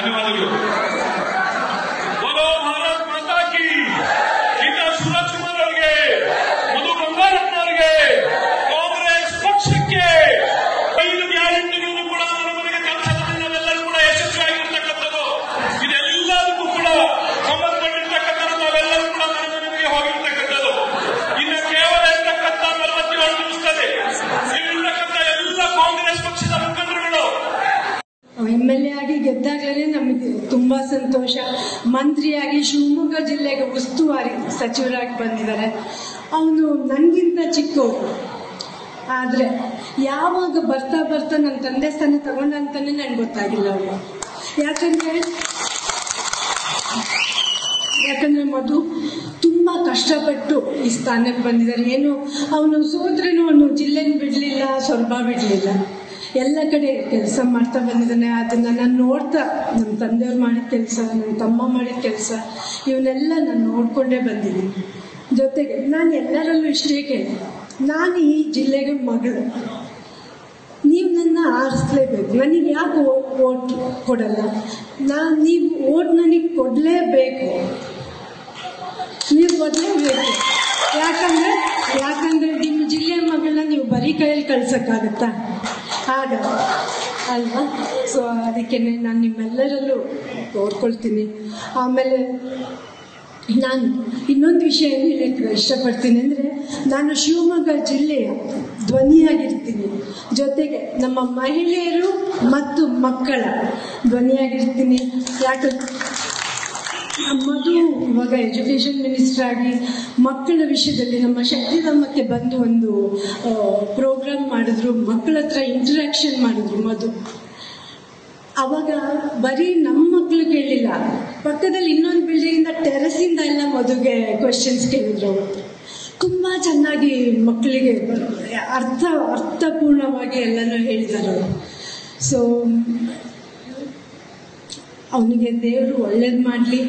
ಧನ್ಯವಾದಗಳು. ಭಾರತ್ ಮಾತಾ ಕಿ. ಗೀತಾ ಶಿವರಾಜ್ಕುಮಾರ್ ಅವರಿಗೆ, ಮಧು ಬಂಗಾರಪ್ಪನವರಿಗೆ, ಕಾಂಗ್ರೆಸ್ ಪಕ್ಷಕ್ಕೆ 5 ಗ್ಯಾರಂಟಿಗಳನ್ನು ಕೂಡ ನಮಗೆ ಕೆಲಸದಲ್ಲಿ ನಾವೆಲ್ಲರೂ ಕೂಡ ಯಶಸ್ವಿಯಾಗಿರ್ತಕ್ಕಂಥದ್ದು. ಇದೆಲ್ಲದಕ್ಕೂ ಕೂಡ ಸಂಬಂಧಪಟ್ಟಿರ್ತಕ್ಕಂಥದ್ದು ನಾವೆಲ್ಲರೂ ಕೂಡ ಮನಸ್ಸಿಗೆ ಹೋಗಿರ್ತಕ್ಕಂಥದ್ದು. ಇನ್ನು ಕೇವಲ ಇರ್ತಕ್ಕಂಥ 47 ನಿಮಿಷದಲ್ಲಿ ಇಲ್ಲಿರ್ತಕ್ಕಂಥ ಎಲ್ಲ ಕಾಂಗ್ರೆಸ್ ಪಕ್ಷದ ಮುಖಂಡರುಗಳು MLA ಆಗಿ ಗೆದ್ದಾಗಲೇ ನಮಗೆ ತುಂಬಾ ಸಂತೋಷ. ಮಂತ್ರಿಯಾಗಿ ಶಿವಮೊಗ್ಗ ಜಿಲ್ಲೆಗೆ ಉಸ್ತುವಾರಿ ಸಚಿವರಾಗಿ ಬಂದಿದ್ದಾರೆ. ಅವನು ನನಗಿಂತ ಚಿಕ್ಕವರು, ಆದ್ರೆ ಯಾವಾಗ ಬರ್ತಾ ಬರ್ತಾ ನನ್ನ ತಂದೆ ಸ್ಥಾನ ತಗೊಂಡ ಅಂತಾನೆ ನನ್ಗೆ ಗೊತ್ತಾಗಿಲ್ಲ ಅವನು. ಯಾಕಂದ್ರೆ ಮಧು ತುಂಬಾ ಕಷ್ಟಪಟ್ಟು ಈ ಸ್ಥಾನಕ್ಕೆ ಬಂದಿದ್ದಾರೆ. ಏನು ಅವನು ಸೋದ್ರೇನು ಅವನು ಜಿಲ್ಲೆನ ಬಿಡ್ಲಿಲ್ಲ, ಸೊರಬ ಬಿಡ್ಲಿಲ್ಲ, ಎಲ್ಲ ಕಡೆ ಕೆಲಸ ಮಾಡ್ತಾ ಬಂದಿದ್ದಾನೆ. ಅದನ್ನ ನಾನು ನೋಡ್ತಾ, ನಮ್ಮ ತಂದೆಯವ್ರು ಮಾಡಿದ ಕೆಲಸ, ನನ್ನ ತಮ್ಮ ಮಾಡಿದ ಕೆಲಸ, ಇವನ್ನೆಲ್ಲ ನಾನು ನೋಡ್ಕೊಂಡೇ ಬಂದಿದ್ದೀನಿ. ಜೊತೆಗೆ ನಾನು ಎಲ್ಲರಲ್ಲೂ ಇಷ್ಟೇ ಕೇಳಿ, ನಾನು ಈ ಜಿಲ್ಲೆಗೆ ಮಗಳು, ನೀವು ನನ್ನ ಆರಿಸ್ಲೇಬೇಕು. ನನಗೆ ಯಾಕೆ ಓಟ್ ಕೊಡಲ್ಲ? ನೀವು ಓಟ್ ನನಗೆ ಕೊಡಲೇಬೇಕು, ನೀವು ಕೊಡಲೇಬೇಕು. ಯಾಕಂದ್ರೆ ನಿಮ್ಮ ಜಿಲ್ಲೆಯ ಮಗಳನ್ನ ನೀವು ಬರೀ ಕೈಯಲ್ಲಿ ಕಳ್ಸಕ್ಕಾಗತ್ತಾ? ಆಗ ಅಲ್ವಾ? ಸೊ ಅದಕ್ಕೆ ನಾನು ನಿಮ್ಮೆಲ್ಲರಲ್ಲೂ ಕೋರ್ಕೊಳ್ತೀನಿ. ಆಮೇಲೆ ನಾನು ಇನ್ನೊಂದು ವಿಷಯ ಏನು ಹೇಳಕ್ಕೆ ಇಷ್ಟಪಡ್ತೀನಿ ಅಂದರೆ, ನಾನು ಶಿವಮೊಗ್ಗ ಜಿಲ್ಲೆಯ ಧ್ವನಿಯಾಗಿರ್ತೀನಿ. ಜೊತೆಗೆ ನಮ್ಮ ಮಹಿಳೆಯರು ಮತ್ತು ಮಕ್ಕಳ ಧ್ವನಿಯಾಗಿರ್ತೀನಿ. ಯಾಕಂದ್ರೆ ಮಧು ಇವಾಗ ಎಜುಕೇಷನ್ ಮಿನಿಸ್ಟರ್ ಆಗಿ ಮಕ್ಕಳ ವಿಷಯದಲ್ಲಿ ನಮ್ಮ ಶಕ್ತಿಧಾಮಕ್ಕೆ ಬಂದು ಒಂದು ಪ್ರೋಗ್ರಾಮ್ ಮಾಡಿದ್ರು, ಮಕ್ಕಳ ಹತ್ರ ಇಂಟರಾಕ್ಷನ್ ಮಾಡಿದ್ರು ಮಧು. ಅವಾಗ ಬರೀ ನಮ್ಮ ಮಕ್ಕಳು ಕೇಳಿಲ್ಲ, ಪಕ್ಕದಲ್ಲಿ ಇನ್ನೊಂದು ಬಿಲ್ಡಿಂಗಿಂದ ಟೆರೆಸಿಂದ ಎಲ್ಲ ಮಧುಗೆ ಕ್ವೆಶನ್ಸ್ ಕೇಳಿದ್ರು. ಅವರು ತುಂಬಾ ಚೆನ್ನಾಗಿ ಮಕ್ಕಳಿಗೆ ಅರ್ಥಪೂರ್ಣವಾಗಿ ಎಲ್ಲನೂ ಹೇಳಿದ್ದಾರೆ. ಸೊ ಅವನಿಗೆ ದೇವರು ಒಳ್ಳೇದು ಮಾಡಲಿ.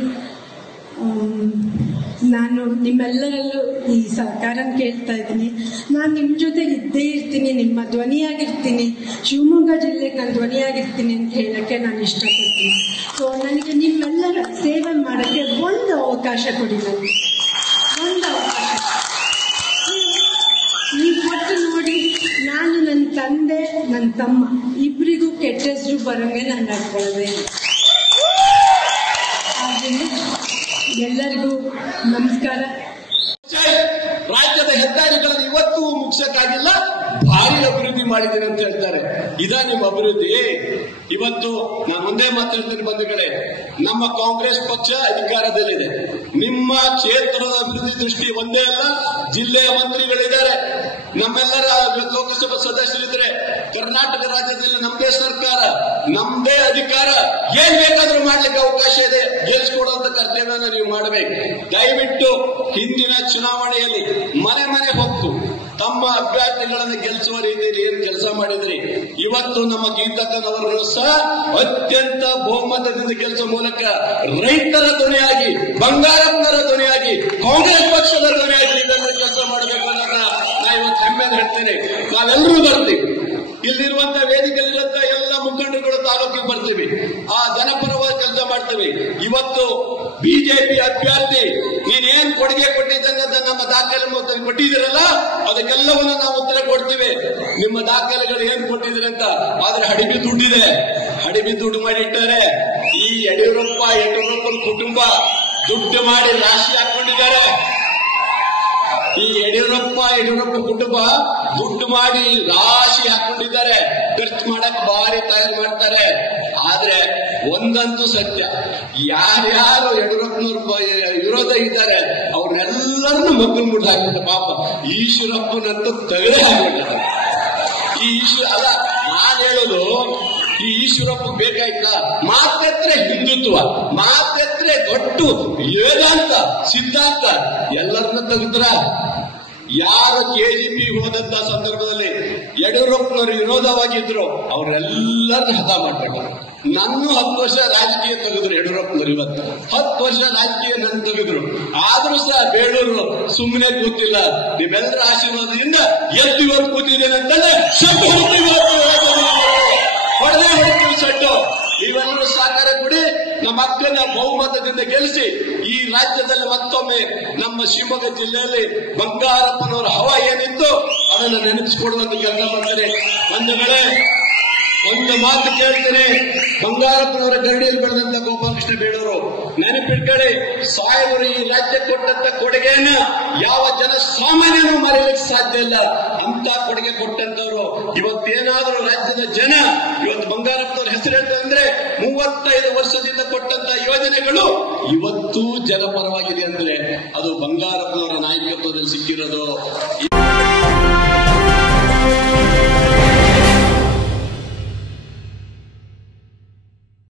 ನಾನು ನಿಮ್ಮೆಲ್ಲರಲ್ಲೂ ಈ ಸಹಕಾರ ಕೇಳ್ತಾ ಇದ್ದೀನಿ. ನಾನು ನಿಮ್ಮ ಜೊತೆಗೆ ಇದ್ದೇ ಇರ್ತೀನಿ, ನಿಮ್ಮ ಧ್ವನಿಯಾಗಿರ್ತೀನಿ, ಶಿವಮೊಗ್ಗ ಜಿಲ್ಲೆಗೆ ನಾನು ಧ್ವನಿಯಾಗಿರ್ತೀನಿ ಅಂತ ಹೇಳಕ್ಕೆ ನಾನು ಇಷ್ಟಪಡ್ತೀನಿ. ಸೊ ನನಗೆ ನಿಮ್ಮೆಲ್ಲರ ಸೇವೆ ಮಾಡೋಕ್ಕೆ ಒಂದು ಅವಕಾಶ ಕೊಡಿ, ನನಗೆ ಒಂದು ಅವಕಾಶ ನೀವು ಕೊಟ್ಟು ನೋಡಿ. ನಾನು ನನ್ನ ತಂದೆ, ನನ್ನ ತಮ್ಮ ಇಬ್ಬರಿಗೂ ಕೆಟ್ಟ ಹೆಸರು ಬರೋಂಗೆ ನಾನು ನಡ್ಕೊಳ್ಳೋದೇ. ಎಲ್ಲರಿಗೂ ನಮಸ್ಕಾರ. ರಾಜ್ಯದ ಹೆದ್ದಾರಿಗಳನ್ನು ಇವತ್ತೂ ಮುಗಿಸಕ್ಕಾಗಿಲ್ಲ, ಭಾರಿ ಅಭಿವೃದ್ಧಿ ಮಾಡಿದ್ದೀನಿ ಅಂತ ಹೇಳ್ತಾರೆ. ಇದ ನಿಮ್ಮ ಅಭಿವೃದ್ಧಿ? ಇವತ್ತು ನಾನು ಒಂದೇ ಮಾತಾಡ್ತೀನಿ ಬಂಧುಗಳೇ, ನಮ್ಮ ಕಾಂಗ್ರೆಸ್ ಪಕ್ಷ ಅಧಿಕಾರದಲ್ಲಿದೆ. ನಿಮ್ಮ ಕ್ಷೇತ್ರದ ಅಭಿವೃದ್ಧಿ ದೃಷ್ಟಿ ಒಂದೇ ಅಲ್ಲ, ಜಿಲ್ಲೆಯ ಮಂತ್ರಿಗಳಿದ್ದಾರೆ, ನಮ್ಮೆಲ್ಲರ ಲೋಕಸಭಾ ಸದಸ್ಯರಿದ್ರೆ, ಕರ್ನಾಟಕ ರಾಜ್ಯದಲ್ಲಿ ನಮ್ದೇ ಸರ್ಕಾರ, ನಮ್ದೇ ಅಧಿಕಾರ, ಏನ್ ಬೇಕಾದ್ರೂ ಮಾಡ್ಲಿಕ್ಕೆ ಅವಕಾಶ ಇದೆ. ಗೆಲ್ಸ್ಕೊಡುವಂತ ಕರ್ತವ್ಯನ ನೀವು ಮಾಡಬೇಕು. ದಯವಿಟ್ಟು ಹಿಂದಿನ ಚುನಾವಣೆಯಲ್ಲಿ ಮನೆ ಮನೆ ಹೊತ್ತು ತಮ್ಮ ಅಭ್ಯರ್ಥಿಗಳನ್ನು ಗೆಲ್ಲಿಸುವ ರೀತಿಯಲ್ಲಿ ಏನು ಕೆಲಸ ಮಾಡಿದ್ರಿ, ಇವತ್ತು ನಮ್ಮ ಗೀತಕ್ಕನವರನ್ನು ಸಹ ಅತ್ಯಂತ ಬಹುಮತದಿಂದ ಗೆಲ್ಲಿಸುವ ಮೂಲಕ ರೈತರ ಧ್ವನಿಯಾಗಿ, ಬಂಗಾರಪ್ಪನವರ ಧ್ವನಿಯಾಗಿ, ಕಾಂಗ್ರೆಸ್ ಪಕ್ಷದ ಧ್ವನಿಯಾಗಿ ಇದನ್ನು ಕೆಲಸ ಮಾಡಬೇಕು ಅನ್ನೋದನ್ನ ನಾ ಇವತ್ತು ಹೆಮ್ಮೆಯಿಂದ ಹೇಳ್ತೇನೆ. ನಾವೆಲ್ಲರೂ ಬರ್ತೀವಿ, ಇಲ್ಲಿರುವಂತಹ ವೇದಿಕೆಯಲ್ಲಿರುವಂತ ಎಲ್ಲ ಮುಖಂಡರುಗಳು ತಾಲೂಕಿಗೆ ಬರ್ತೀವಿ, ಆ ಜನಪರವಾಗಿ ಕೆಲಸ ಮಾಡ್ತೀವಿ. ಇವತ್ತು ಬಿಜೆಪಿ ಅಭ್ಯರ್ಥಿ ನೀನೇನ್ ಕೊಡುಗೆ ಕೊಟ್ಟಿದ್ದಂತ ನಮ್ಮ ದಾಖಲೆ ಕೊಟ್ಟಿದ್ದೀರಲ್ಲ, ಅದಕ್ಕೆಲ್ಲವನ್ನು ನಾವು ಉತ್ತರ ಕೊಡ್ತೀವಿ. ನಿಮ್ಮ ದಾಖಲೆಗಳು ಏನ್ ಕೊಟ್ಟಿದ್ದೀರಿ ಅಂತ. ಆದ್ರೆ ಹಡಿಬಿ ದುಡ್ಡಿದೆ, ಹಡಿಬಿ ದುಡ್ಡು ಮಾಡಿಟ್ಟಾರೆ. ಈ ಯಡಿಯೂರಪ್ಪನ ಕುಟುಂಬ ದುಡ್ಡು ಮಾಡಿ ರಾಶಿ ಹಾಕೊಂಡಿದ್ದಾರೆ. ಈ ಯಡಿಯೂರಪ್ಪ ಕುಟುಂಬ ದುಡ್ಡು ಮಾಡಿ ರಾಶಿ ಹಾಕೊಂಡಿದ್ದಾರೆ. ಖರ್ಚು ಮಾಡಕ್ ಭಾರಿ ತಯಾರು ಮಾಡ್ತಾರೆ. ಆದ್ರೆ ಒಂದಂತೂ ಸತ್ಯ, ಯಾರ್ಯಾರು ಯಡಿಯೂರಪ್ಪನವ್ರ ವಿರೋಧ ಇದ್ದಾರೆ ಅವ್ರನ್ನೆಲ್ಲರನ್ನು ಮಕ್ಕಳು ಮುಟ್ಟು ಹಾಕ್ಬಿಟ್ಟ. ಪಾಪ ಈಶ್ವರಪ್ಪನಂತೂ ತಗಡೆ ಹಾಕ್ಬಿಟ್ಟಿದ್ದಾರೆ. ಈ ಅಲ್ಲ ನಾನ್ ಹೇಳೋದು, ಈ ಈಶ್ವರಪ್ಪ ಬೇಕಾಯ್ತಾ? ಮಾತೆತ್ರೆ ಹಿಂದುತ್ವ, ಮಾತೆತ್ರೆ ದೊಡ್ಡ ವೇದಾಂತ ಸಿದ್ಧಾಂತ ಎಲ್ಲರನ್ನ ತೆಗೆದ್ರ. ಯಾರು ಕೆಜಿಪಿ ಹೋದಂತ ಸಂದರ್ಭದಲ್ಲಿ ಯಡಿಯೂರಪ್ಪನವರು ವಿರೋಧವಾಗಿದ್ರು ಅವರೆಲ್ಲರನ್ನ ಹತ ಮಾಡ್ತಾರೆ. ನನ್ನ 10 ವರ್ಷ ರಾಜಕೀಯ ತೆಗೆದ್ರು ಯಡಿಯೂರಪ್ಪನವರು. ಇವತ್ತು 10 ವರ್ಷ ರಾಜಕೀಯ ನನ್ನ ತೆಗೆದ್ರು. ಆದ್ರೂ ಸಹ ಬೇಳೂರು ಸುಮ್ಮನೆ ಕೂತಿಲ್ಲ. ನೀವೆಲ್ಲರ ಆಶೀರ್ವಾದದಿಂದ ಎದ್ದು ಇವತ್ತು ಕೂತಿದ್ದೇನೆ ಅಂತಂದ್ರೆ ಹೊಡೆದೇ ಹೊಡಿತೀವಿ ಸಡ್ಡು. ನೀವೆಲ್ಲರೂ ಸಹಕಾರ ಕೊಡಿ, ನಮ್ಮ ಅಕ್ಕನ ಬಹುಮತದಿಂದ ಗೆಲ್ಲಿಸಿ ಈ ರಾಜ್ಯದಲ್ಲಿ ಮತ್ತೊಮ್ಮೆ ನಮ್ಮ ಶಿವಮೊಗ್ಗ ಜಿಲ್ಲೆಯಲ್ಲಿ ಬಂಗಾರಪ್ಪನವರ ಹವಾ ಏನಿತ್ತು ಅದನ್ನು ನೆನಪಿಸಿಕೊಡುವಂತ ಕೆಲಸ ಮಾಡ್ತಾರೆ. ಬಂಧುಗಳೇ, ಒಂದು ಮಾತು ಕೇಳ್ತೇನೆ, ಬಂಗಾರಪ್ಪನವರ ಗರಡಿಯಲ್ಲಿ ಬೆಳೆದಂತ ಗೋಪಾಲಕೃಷ್ಣ ಬೇಡವರು ನೆನಪಿಟ್ಕೊಳ್ಳಿ, ಸಾಹೇಬರು ಈ ರಾಜ್ಯಕ್ಕೆ ಕೊಟ್ಟಂತ ಕೊಡುಗೆಯನ್ನ ಯಾವ ಜನ ಸಾಮಾನ್ಯನೂ ಮರೆಯಲಿಕ್ಕೆ ಸಾಧ್ಯ ಇಲ್ಲ. ಅಂತ ಕೊಡುಗೆ ಕೊಟ್ಟಂತವ್ರು ಇವತ್ತೇನಾದ್ರೂ ರಾಜ್ಯದ ಜನ ಇವತ್ತು ಬಂಗಾರಪ್ಪನವ್ರ ಹೆಸರು ಹೇಳ್ತಂದ್ರೆ 35 ವರ್ಷದಿಂದ ಕೊಟ್ಟಂತ ಯೋಜನೆಗಳು ಇವತ್ತೂ ಜನಪರವಾಗಿದೆ ಅಂದ್ರೆ ಅದು ಬಂಗಾರಪ್ಪನವರ ನಾಯಕತ್ವದಲ್ಲಿ ಸಿಕ್ಕಿರೋದು.